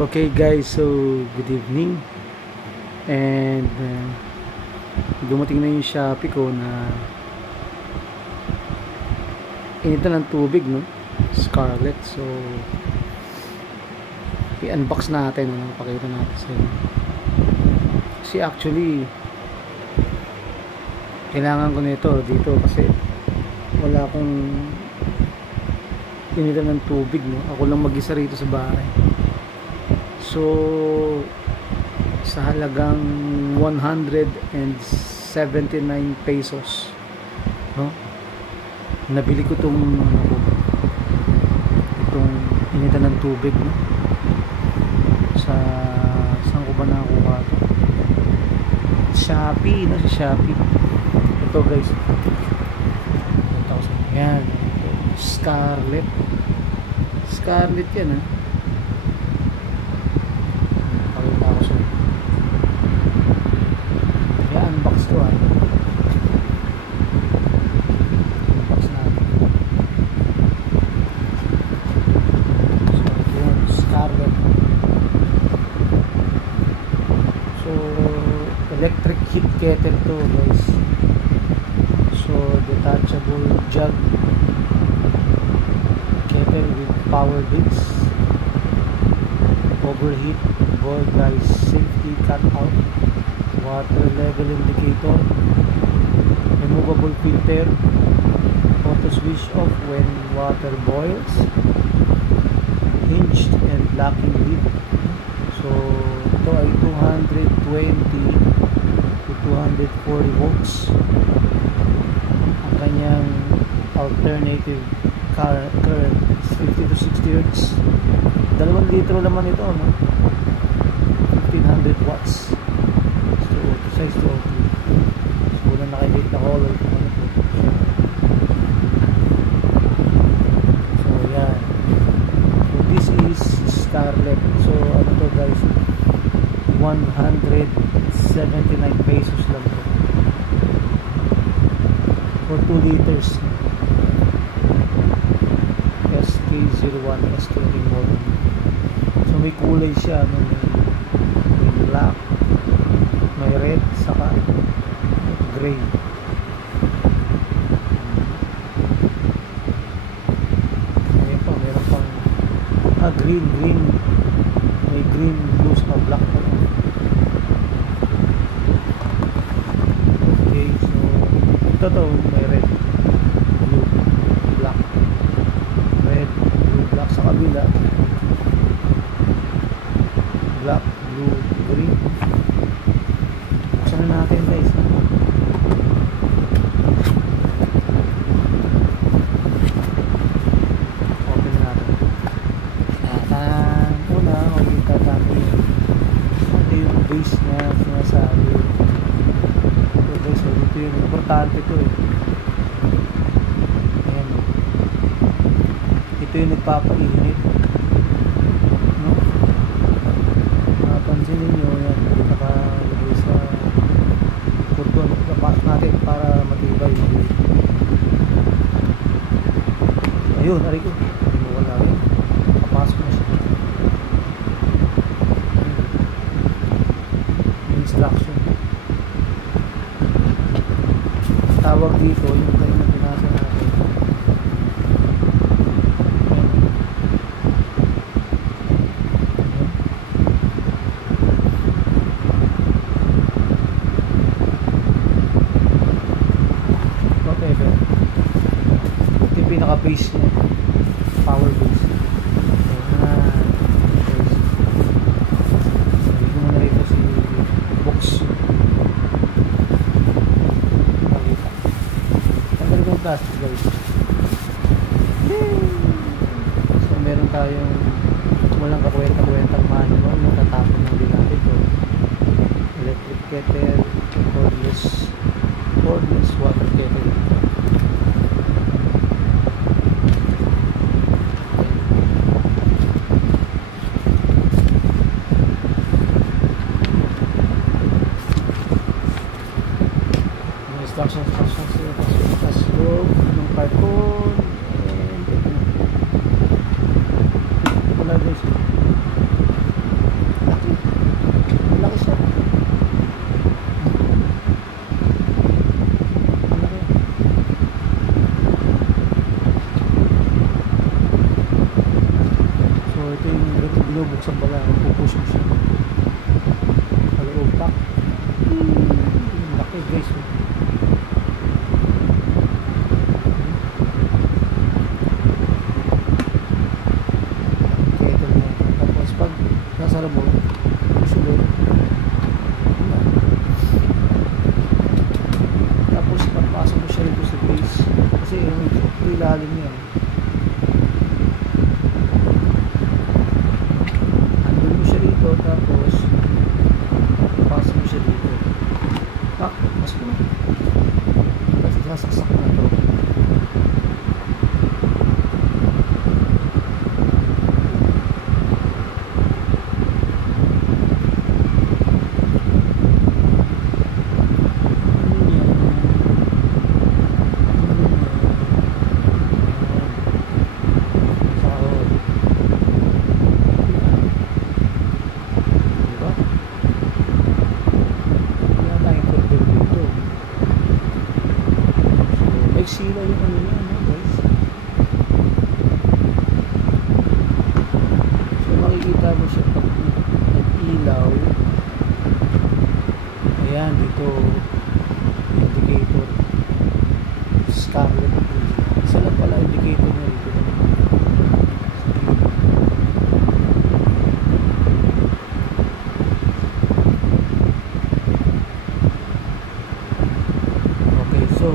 Okay guys, so good evening. And dumating na yung Shopee ko na initan ng tubig, no? Scarlett. So i-unbox natin, ano? Pakita natin sa inyo. Kasi actually kailangan ko nito dito kasi wala akong initan ng tubig, no? Ako lang mag-isa rito sa bahay. So sa halagang 179 pesos, no? Nabili ko itong initan ng tubig, no? Saan ko ba nakuha ito? Shopee, no? Sa Shopee. Ito guys, yan, Scarlett yan, ha? Pakita ko siya. I-unbox ko, ha? Unbox natin. So yun, Scarlett. So electric heat kettle to guys. So detachable jug kettle with power bits, overheat board guys, safety cutout, water level indicator, removable filter, auto switch off when water boils, hinged and locking lid. So ito ay 220 to 240 volts ang kanyang alternative current is 50 to 60 Hz. 2 litro naman ito, no? 1500 watts. So size to 2. So wala nakikita na color kung ano po. So yan. So this is Scarlett. So ano to guys, 179 pesos lang po for 2 liters. SK01 S20 model. So may kulay siya, no? May black, may red, saka gray. Meron pang green, may green, blue, saka black. Okay, so ito may red, blue, black, red, blue, black sa kabila, black, blue, green. Buksan na natin guys, no? Open natin. Una makikita natin ito yung base niya, sinasabi. So guys, so dito yung importante ito, eh. Ayan, ito yung nagpapainit, no? Mapansin ninyo yan, nakalagay sa kurton. Kapasok natin para matibay. Ayun, ari ko, wala rin, kapasok na siya. Instruction tawag dito, yung kayo na pinasa natin. Whatever, ito yung pinaka base niya, power base. Sabi ko muna rito si box. Plastic guys. So meron tayong walang kakwenta-kwentang manual, natatapon lang din natin ito. Electric kettle, cordless water kettle. Instructions loob ng carton, and ito na guys. Ilo, buksan pala. Pupush mo siya. Kaloob tak. Laki guys. Okay, ito na. Tapos pag nasa labo, sulit. Tapos papasok mo siya rito sa base. Kasi yung ilalim niya. Tapos pasok mo siya dito. Pasok mo. Tapos sasaksak na ito. Sila yung ano niya, no, guys. So makikita mo siya pag nag-ilaw. Ayan, dito indicator scarlet. Isa lang pala indicator niya dito. Okay, so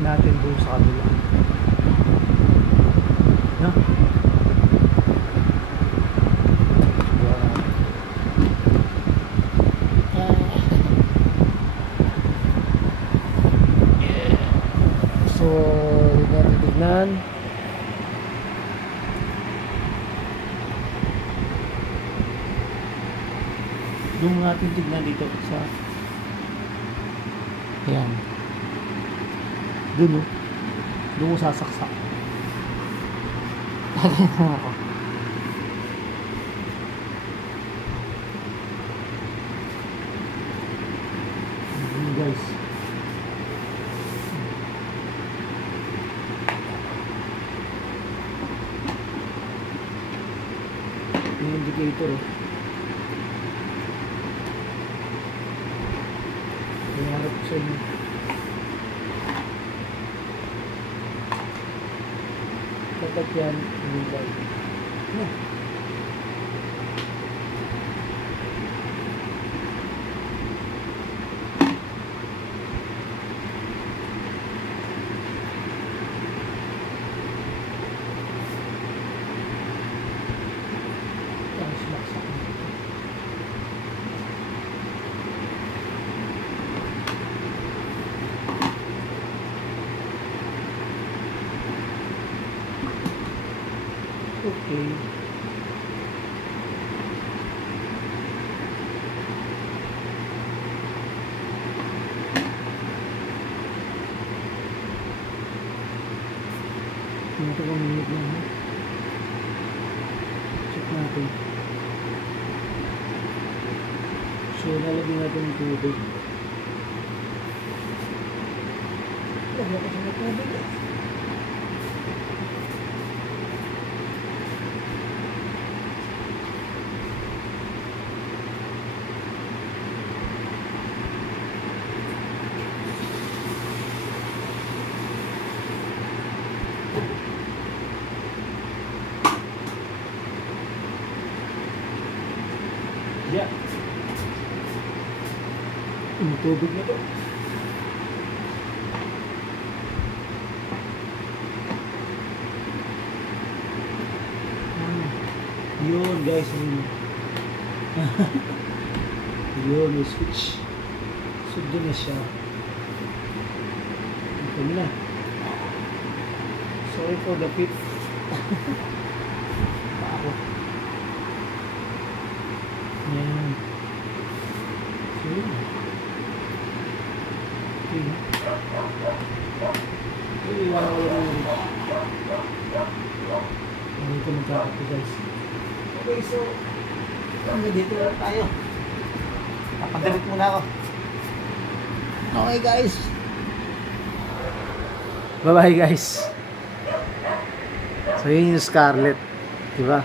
natin doon sa kabila. No? So, natin tignan. Yung natin tignan dito sa ayan. Doon, no? Doon ko sasaksak. Tagay na ako. Guys. Yung indicator. Pinarap ko sa inyo. Dapat yan nilay. No. Okay. Ito kung minute na. Check natin. So, nalagyan natin yung tubig. Lagyan ko sa tubig. Yeah. Yung tubig na to. Yun guys. Yun, may switch. So doon na siya. Ito na. Sorry for the pit. Ako. Yan. So, okay. Iiwan ko lang yun. Dito magkakapo guys. Okay, so hanggang dito lang tayo. Napagalit muna ako. Okay guys. Bye bye guys. So yun yung Scarlett, diba?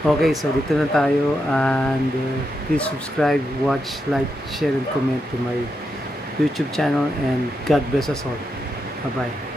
Okay, so dito na tayo, and please subscribe, watch, like, share, and comment to my YouTube channel, and God bless us all. Bye bye.